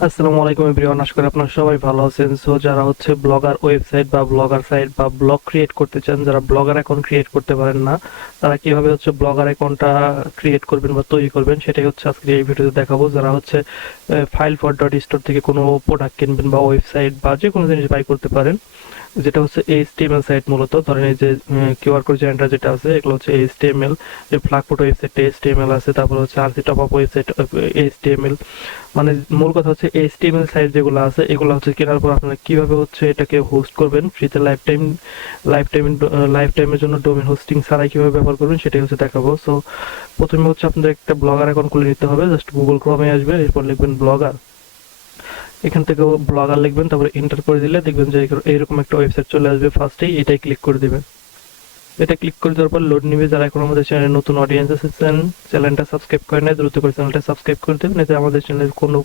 আসসালামু আলাইকুম এভরিওয়ান, আশা করি আপনারা সবাই ভালো আছেন। সো যারা হচ্ছে ব্লগার ওয়েবসাইট বা ব্লগার সাইট বা ব্লগ ক্রিয়েট করতে চান, যারা ব্লগার অ্যাকাউন্ট ক্রিয়েট করতে পারেন না, তারা কিভাবে হচ্ছে ব্লগার অ্যাকাউন্টটা ক্রিয়েট করবেন বা তৈরি করবেন সেটাই হচ্ছে আজকে এই ভিডিওতে দেখাবো। যারা হচ্ছে ফাইল ফর ডট স্টোর থেকে কোনো প্রোডাক্ট কিনবেন বা ওয়েবসাইট বা যে কোনো জিনিস বাই করতে পারেন, যেটা হচ্ছে এইচটিএমএল সাইট। মূলত ধরেন এই যে কিউআর কোড জেনারেটর যেটা আছে, এগুলো হচ্ছে এইচটিএমএল। যে ফ্ল্যাগফুট ওয়েবসাইট এইচটিএমএল আছে, তারপর হচ্ছে RC top up website HTML. মানে মূল কথা হচ্ছে এইচটিএমএল সাইট যেগুলো আছে এগুলো হচ্ছে কেনার পর আপনারা কিভাবে হচ্ছে এটাকে হোস্ট করবেন ফ্রিতে, লাইফ টাইমের জন্য ডোমেন হোস্টিং ছাড়াই কিভাবে ব্যবহার করবেন সেটাই হচ্ছে দেখাবো। সো প্রথমে হচ্ছে আপনাদের একটা ব্লগার অ্যাকাউন্ট খুলে নিতে হবে। জাস্ট গুগল ক্রোমে আসবেন, এরপর লিখবেন ব্লগার। এখান থেকে ব্লগার লিখবেন, তারপরে এন্টার করে দিলে দেখবেন যে এইরকম একটা ওয়েবসাইট চলে আসবে। ফার্স্টেই এটাই ক্লিক করে দিবেন। এটা ক্লিক করে দেওয়ার পর লোড নিবে। যারা এখন আমাদের চ্যানেলে নতুন অডিয়েন্স এসেছেন, চ্যানেলটা সাবস্ক্রাইব করে নেয়, দ্রুত করে চ্যানেলটা সাবস্ক্রাইব করে দেবেন, এতে আমাদের চ্যানেলের কোনো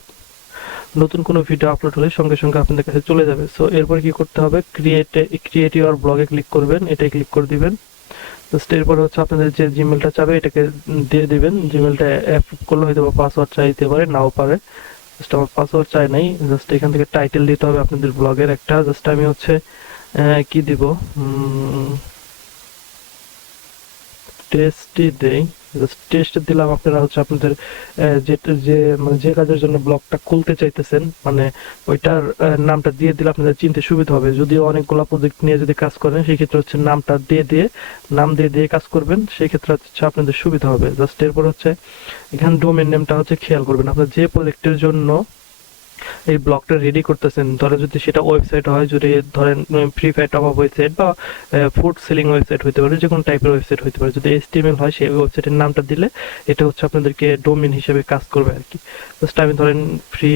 নতুন কোনো ভিডিও আপলোড হলে সঙ্গে সঙ্গে আপনাদের কাছে চলে যাবে। সো এরপর কি করতে হবে, ক্রিয়েট ইউর ব্লগে ক্লিক করবেন, এটাই ক্লিক করে দিবেন। জাস্ট এরপর হচ্ছে আপনাদের যে জিমেলটা চাবে এটাকে দিয়ে দিবেন। জিমেলটা অ্যাপ্রুভ করলে হয়তো বা পাসওয়ার্ড চাইতে পারে, নাও পারে। জাস্ট আমার পাসওয়ার্ড চাই নাই। জাস্ট এখান থেকে টাইটেল দিতে হবে আপনাদের ব্লগের একটা। জাস্ট আমি হচ্ছে কি দিব, টেস্টই দেই। জাস্ট টেস্ট দিলাম। আপনারা হচ্ছে আপনাদের যে কাজের জন্য ব্লগটা খুলতে চাইতেছেন, মানে ওইটার নামটা দিয়ে দিলে আপনাদের চিনতে সুবিধা হবে। যদিও অনেকগুলো প্রজেক্ট নিয়ে যদি কাজ করেন সেক্ষেত্রে হচ্ছে নামটা নাম দিয়ে কাজ করবেন, সেই ক্ষেত্রে হচ্ছে আপনাদের সুবিধা হবে। জাস্ট এরপর হচ্ছে এখানে ডোমেন নেমটা হচ্ছে খেয়াল করবেন। আপনার যে প্রজেক্টের জন্য এই ব্লগটা রেডি করতেছেন, ধরেন যদি সেটা ওয়েবসাইট হয়, যদি ধরেন free fire top up website বা ফুড সেলিং ওয়েবসাইট হতে পারে, যে কোনো টাইপের ওয়েবসাইট হতে পারে, যদি এইচটিএমএল হয় সেই ওয়েবসাইটের নামটা দিলে এটা হচ্ছে আপনাদেরকে ডোমেন হিসেবে কাজ করবে আর কি। জাস্ট আমি ধরেন ফ্রি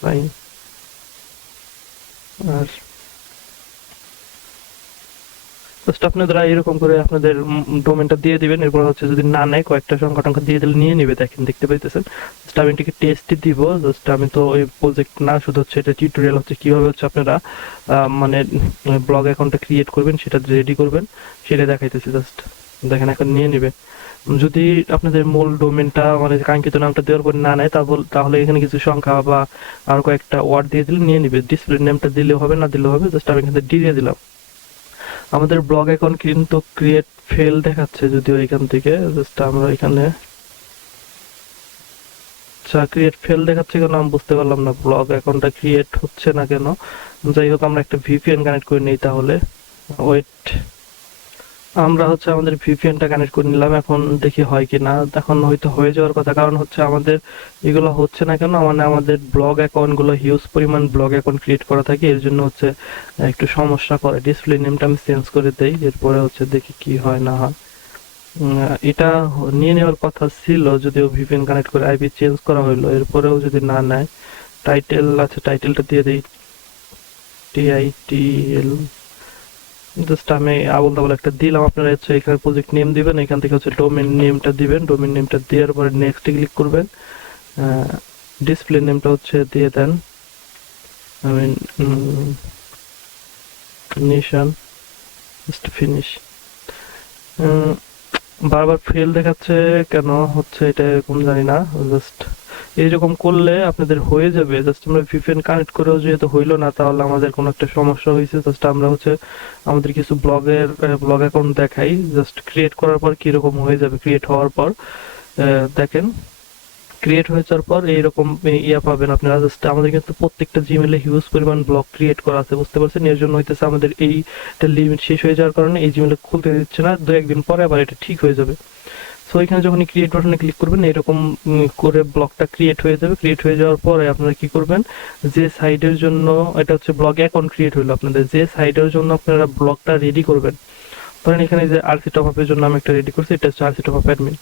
ফাইন আর জাস্ট আপনারা এরকম করে আপনাদের ডোমেনটা দিয়ে দিবেন। এরপর হচ্ছে যদি না নেয় কয়েকটা সংখ্যা টংখ্যা দিয়ে দিলে নিয়ে নিবে, দেখেন দেখতে পাইতেছেন। জাস্ট আমি এটাকে টেস্টই দিব। জাস্ট আমি তো ওই প্রজেক্ট না, শুধু হচ্ছে এটা টিউটোরিয়াল হচ্ছে কিভাবে হচ্ছে আপনারা মানে ব্লগ অ্যাকাউন্টটা ক্রিয়েট করবেন, সেটা রেডি করবেন, সেটা দেখাইতেছি। জাস্ট দেখেন এখন নিয়ে নিবে। যদি আপনাদের মূল ডোমেনটা মানে কাঙ্ক্ষিত নামটা দেওয়ার পর না নেয়, তাহলে এখানে কিছু সংখ্যা বা আরো কয়েকটা ওয়ার্ড দিয়ে দিলে নিয়ে নিবে। ডিসপ্লে নেমটা দিলেও হবে, না দিলেও হবে। জাস্ট আমি এখানে দিয়ে দিলাম। আমাদের ব্লগ অ্যাকাউন্ট কিন্তু ক্রিয়েট ফেল দেখাচ্ছে, যদিও এখান থেকে জাস্ট আমরা এখানে আচ্ছা ক্রিয়েট ফেল দেখাচ্ছে কেন আমি বুঝতে পারলাম না। ব্লগ অ্যাকাউন্টটা ক্রিয়েট হচ্ছে না কেন? যাই হোক, আমরা একটা ভিপিএন কানেক্ট করে নিই তাহলে। ওয়েট, আমরা হচ্ছে আমাদের ভিপিএনটা কানেক্ট করে নিলাম। এখন দেখি হয় কি না। এখন হয়তো হয়ে যাওয়ার কথা, কারণ হচ্ছে আমাদের এগুলো হচ্ছে না কেন, মানে আমাদের ব্লগ অ্যাকাউন্ট গুলো হিউজ পরিমাণ ব্লগ অ্যাকাউন্ট ক্রিয়েট করা থাকে, এর জন্য হচ্ছে একটু সমস্যা করে। ডিসপ্লে নেমটা আমি চেঞ্জ করে দেই, এরপরে হচ্ছে দেখি কি হয় না হয়। এটা নিয়ে নেওয়ার কথা ছিল, যদিও ভিপিএন কানেক্ট করে আইপি চেঞ্জ করা হলো, এরপরেও যদি না নেয়। টাইটেল আছে, টাইটেলটা দিয়ে দিই টিআইটিএল। জাস্ট আমি আবল তাবল একটা দিলাম। আপনারা হচ্ছে এখানে প্রজেক্ট নেম দিবেন, এখান থেকে হচ্ছে ডোমেন নেমটা দিবেন। ডোমেন নেমটা দেওয়ার পরে নেক্সট ক্লিক করবেন। ডিসপ্লে নেমটা হচ্ছে দিয়ে দেন, আমি নিশান, জাস্ট ফিনিশ। বারবার ফেল দেখাচ্ছে কেন হচ্ছে এটা এরকম জানি না। জাস্ট এইরকম করলে আপনাদের হয়ে যাবে। জাস্ট আমরা ভিপিএন কানেক্ট করেও যেহেতু হইলো না, তাহলে আমাদের কোনো একটা সমস্যা হয়েছে। জাস্ট আমরা হচ্ছে আমাদের কিছু ব্লগ অ্যাকাউন্ট দেখাই। জাস্ট ক্রিয়েট করার পর কিরকম হয়ে যাবে। ক্রিয়েট হওয়ার পর দেখেন, ক্রিয়েট হয়ে যাওয়ার পর এইরকম ইয়া পাবেন আপনারা। জাস্ট আমাদের কিন্তু প্রত্যেকটা জিমেলে হিউজ পরিমাণ ব্লগ ক্রিয়েট করা আছে, বুঝতে পারছেন? এর জন্য হইতেছে আমাদের এইটা লিমিট শেষ হয়ে যাওয়ার কারণে এই জিমেলে খুলতে দিচ্ছে না। দু একদিন পরে আবার এটা ঠিক হয়ে যাবে। সো এখানে যখন ক্রিয়েট বাটনে ক্লিক করবেন, এরকম করে ব্লগটা ক্রিয়েট হয়ে যাবে। ক্রিয়েট হয়ে যাওয়ার পরে আপনারা কি করবেন, যে সাইডের জন্য এটা হচ্ছে ব্লগ অ্যাকাউন্ট ক্রিয়েট হলো আপনাদের, যে সাইডের জন্য আপনারা ব্লগটা রেডি করবেন, ধরেন এখানে যে আরসি টপ আপের জন্য আমি একটা রেডি করছি, এটা হচ্ছে আরসি টপ আপ অ্যাডমিন।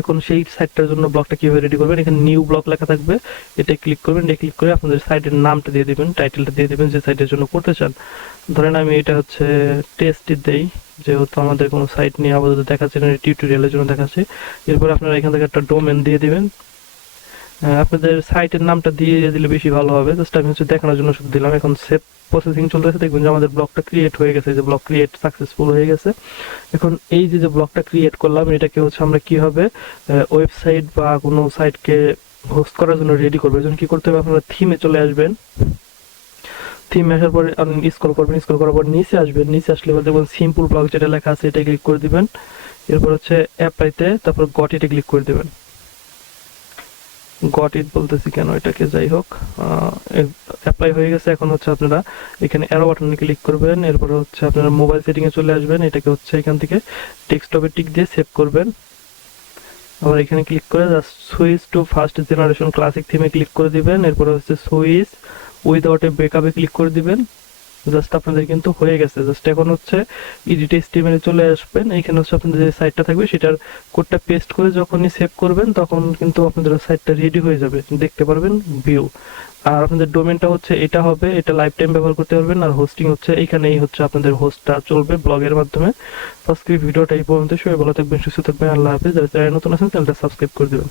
এখন সেই সাইটটার জন্য ব্লগটা কিভাবে রেডি করবেন, এখানে নিউ ব্লগ লেখা থাকবে, এটা ক্লিক করবেন। এটা ক্লিক করে আপনাদের সাইটের নামটা দিয়ে দিবেন, টাইটেলটা দিয়ে দিবেন যে সাইটের জন্য করতে চান। ধরেন আমি এটা হচ্ছে টেস্টই দেই, যেহেতু আমাদের কোনো সাইট নিয়ে আপাতত দেখাচ্ছে না, টিউটোরিয়ালের জন্য দেখাচ্ছে। এরপর আপনারা এখান থেকে একটা ডোমেন দিয়ে দিবেন। আপনাদের সাইটের নামটা দিয়ে দিলে বেশি ভালো হবে। জাস্ট আমি হচ্ছে দেখানোর জন্য শুধু দিলাম। এখন সেভ প্রসেসিং চলতেছে, দেখবেন যে আমাদের ব্লগটা ক্রিয়েট হয়ে গেছে, যে ব্লগ ক্রিয়েট সাকসেসফুল হয়ে গেছে। এখন এই যে ব্লগটা ক্রিয়েট করলাম, এটাকে হচ্ছে আমরা কিভাবে ওয়েবসাইট বা কোনো সাইটকে হোস্ট করার জন্য রেডি করবে। এর জন্য কি করতে হবে, আপনারা থিমে চলে আসবেন। থিমে আসার পরে আপনি স্ক্রল করবেন, স্ক্রল করার পর নিচে আসবেন, নিচে আসলে এবার দেখবেন সিম্পল ব্লগ যেটা লেখা আছে এটা ক্লিক করে দিবেন। এরপর হচ্ছে অ্যাপ্লাইতে, তারপর গট ইটে ক্লিক করে দিবেন। গট ইট বলতেছি কেন এটাকে, যাই হোক অ্যাপ্লাই হয়ে গেছে। এখন হচ্ছে আপনারা এখানে অ্যারো বাটনে ক্লিক করবেন, এরপর হচ্ছে আপনারা মোবাইল সেটিং এ চলে আসবেন, এটাকে হচ্ছে এখান থেকে ডেস্কটপে টিক দিয়ে সেভ করবেন। আবার এখানে ক্লিক করে just switch to first generation classic থিমে ক্লিক করে দিবেন। এরপর হচ্ছে সুইচ উইদাউট এ ব্যাকআপে ক্লিক করে দিবেন। জাস্ট আপনাদের কিন্তু হয়ে গেছে। জাস্ট এখন হচ্ছে এডিট এসটিএমএল এ চলে আসবেন, এখানে হচ্ছে আপনাদের যে সাইটটা থাকবে সেটার কোডটা পেস্ট করে যখনই সেভ করবেন তখন কিন্তু আপনাদের সাইটটা রেডি হয়ে যাবে, দেখতে পারবেন ভিউ। আর আপনাদের ডোমেনটা হচ্ছে এটা হবে, এটা লাইফ টাইম ব্যবহার করতে পারবেন। আর হোস্টিং হচ্ছে এইখানেই হচ্ছে আপনাদের হোস্টটা চলবে ব্লগের মাধ্যমে। আজকে ভিডিওটা এই পর্যন্ত। সবাই ভালো থাকবেন, সুস্থ থাকবেন, আল্লাহ হাফেজ। যারা চ্যানেল নতুন আছেন চ্যানেলটা সাবস্ক্রাইব করে দেবেন।